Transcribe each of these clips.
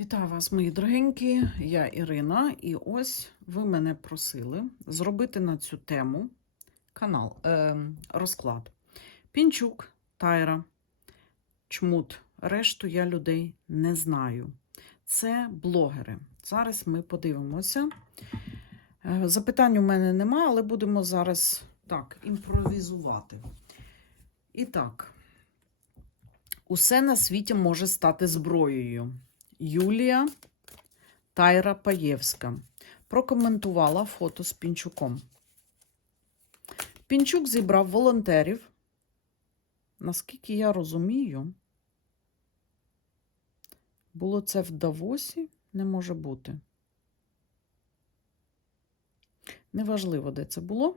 Вітаю вас, мої дорогенькі. Я Ірина, і ось ви мене просили зробити на цю тему канал е, розклад. Пінчук, Тайра, Чмут. Решту я людей не знаю. Це блогери. Зараз ми подивимося. Е, Запитань у мене немає, але будемо зараз так імпровізувати. І так, усе на світі може стати зброєю. Юлія Тайра Паєвська прокоментувала фото з Пінчуком. Пінчук зібрав волонтерів. Наскільки я розумію, було це в Давосі, не може бути. Неважливо, де це було.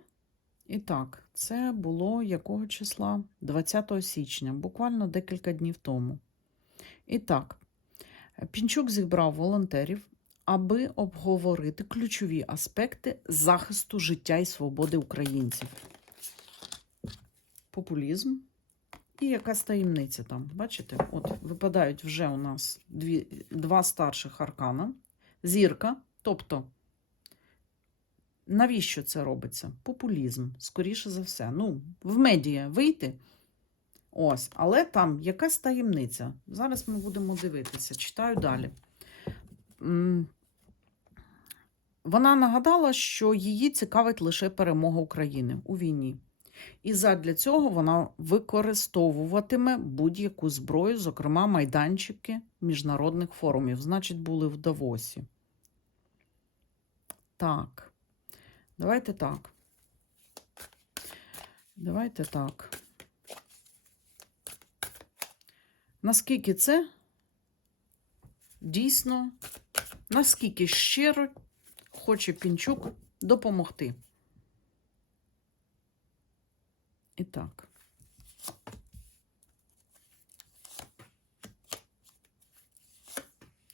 І так, це було якого числа? 20 січня, буквально декілька днів тому. І так, Пінчук зібрав волонтерів, аби обговорити ключові аспекти захисту життя і свободи українців. Популізм і якась таємниця там. Бачите? От випадають вже у нас дві, два старших аркана, зірка. Тобто, навіщо це робиться? Популізм, скоріше за все. Ну, в медіа вийти. Ось, але там якась таємниця. Зараз ми будемо дивитися. Читаю далі. Вона нагадала, що її цікавить лише перемога України у війні. І задля цього вона використовуватиме будь-яку зброю, зокрема майданчики міжнародних форумів. Значить, були в Давосі. Так. Давайте так. Давайте так. Наскільки це дійсно, наскільки щиро хоче Пінчук допомогти? І так.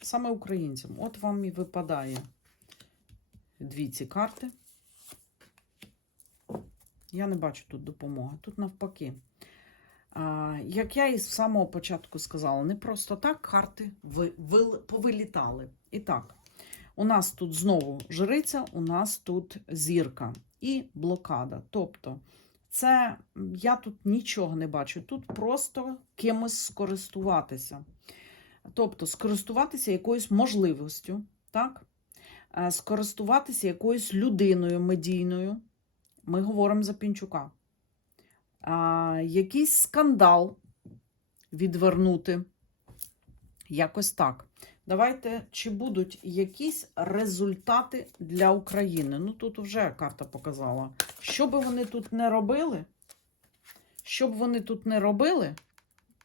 Саме українцям. От вам і випадає дві ці карти. Я не бачу тут допомоги. Тут навпаки. Як я і з самого початку сказала, не просто так карти ви, ви, повилітали. І так, у нас тут знову жриця, у нас тут зірка і блокада. Тобто, це я тут нічого не бачу. Тут просто кимось скористуватися. Тобто, скористуватися якоюсь можливістю, так? Е, скористуватися якоюсь людиною медійною. Ми говоримо за Пінчука а, якийсь скандал відвернути. Якось так. Давайте, чи будуть якісь результати для України? Ну, тут вже карта показала. Що би вони тут не робили, що б вони тут не робили,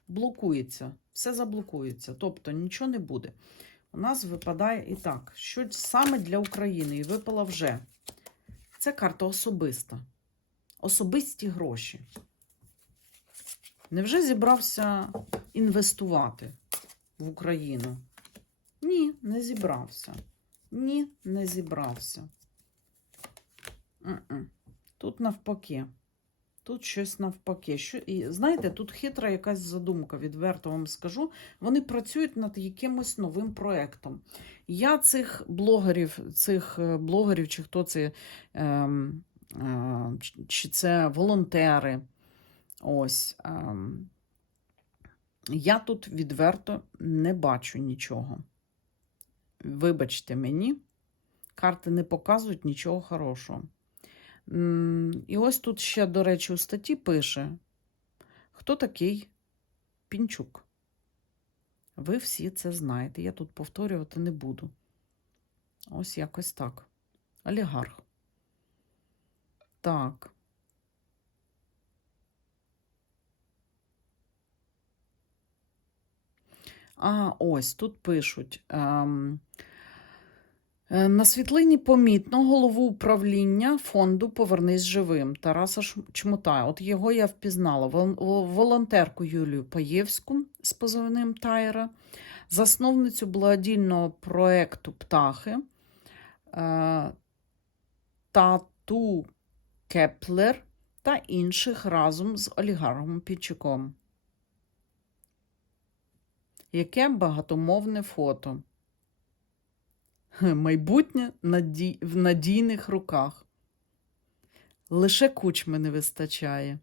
блокується. Все заблокується. Тобто нічого не буде. У нас випадає і так, що саме для України, і випала вже. Це карта особиста. Особисті гроші. Невже зібрався інвестувати в Україну? Ні, не зібрався. Ні, не зібрався. Тут навпаки. Тут щось навпаки. Що... І знаєте, тут хитра якась задумка, відверто вам скажу. Вони працюють над якимось новим проєктом. Я цих блогерів, цих е, блогерів, чи хто це, е, е, чи це волонтери. Ось. Ем, я тут відверто не бачу нічого. Вибачте мені, карти не показують нічого хорошого. І ось тут ще, до речі, у статті пише, хто такий Пінчук. Ви всі це знаєте. Я тут повторювати не буду. Ось якось так. Олігарх. Так. А, ось тут пишуть. Ем, е, на світлині помітно голову управління фонду Повернись живим Тараса Ш- Чмута. От його я впізнала. Вол- вол- Волонтерку Юлію Паєвську з позивним Тайра, засновницю благодійного проекту Птахи е, Тату Кеплер та інших разом з олігархом Пічуком. Яке багатомовне фото. Майбутнє в надійних руках. Лише кучми не вистачає.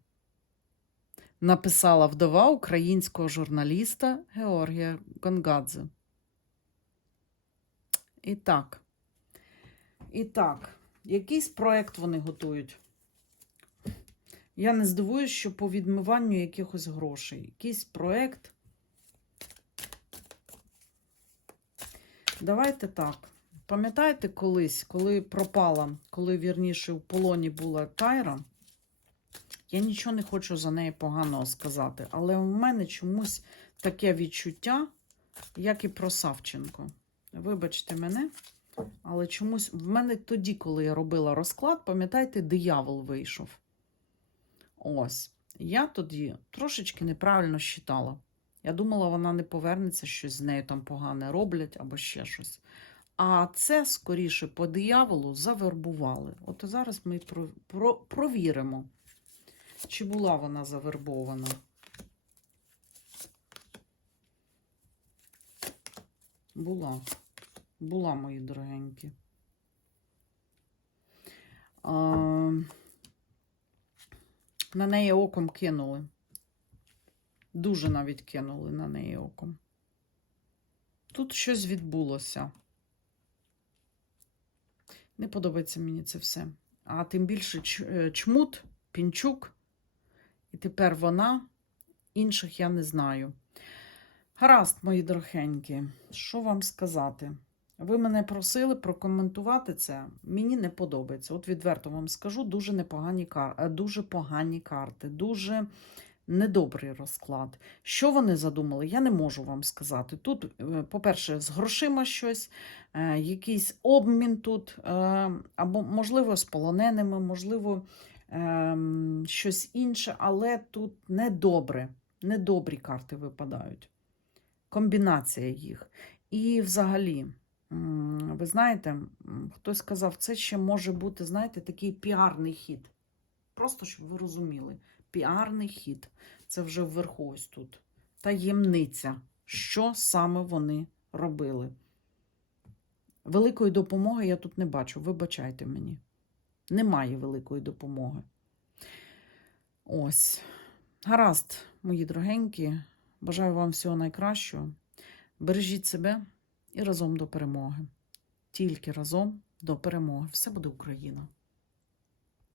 Написала вдова українського журналіста Георгія Гонгадзе. І так. І так, якийсь проект вони готують. Я не здивуюсь, що по відмиванню якихось грошей. Якийсь проект. Давайте так. Пам'ятаєте колись, коли пропала, коли вірніше в полоні була Тайра? Я нічого не хочу за неї поганого сказати, але в мене чомусь таке відчуття, як і про Савченко. Вибачте мене, але чомусь в мене тоді, коли я робила розклад, пам'ятаєте, диявол вийшов. Ось. Я тоді трошечки неправильно считала. Я думала, вона не повернеться, щось з нею там погане роблять або ще щось. А це скоріше по дияволу завербували. От зараз ми про, про, провіримо, чи була вона завербована. Була. Була, мої дорогенькі. А, на неї оком кинули. Дуже навіть кинули на неї оком. Тут щось відбулося. Не подобається мені це все. А тим більше е, чмут, пінчук, і тепер вона, інших я не знаю. Гаразд, мої дорогенькі, що вам сказати? Ви мене просили прокоментувати це. Мені не подобається. От відверто вам скажу, дуже непогані кар... е, дуже погані карти, дуже недобрий розклад. Що вони задумали, я не можу вам сказати. Тут, е, по-перше, з грошима щось, е, якийсь обмін тут, е, або, можливо, з полоненими, можливо, е, щось інше, але тут недобре. Недобрі карти випадають. Комбінація їх. І взагалі, ви знаєте, хтось сказав, це ще може бути, знаєте, такий піарний хід. Просто щоб ви розуміли. Піарний хід. Це вже вверху ось тут. Таємниця. Що саме вони робили? Великої допомоги я тут не бачу. Вибачайте мені. Немає великої допомоги. Ось. Гаразд, мої дорогенькі. Бажаю вам всього найкращого. Бережіть себе і разом до перемоги. Тільки разом до перемоги. Все буде Україна!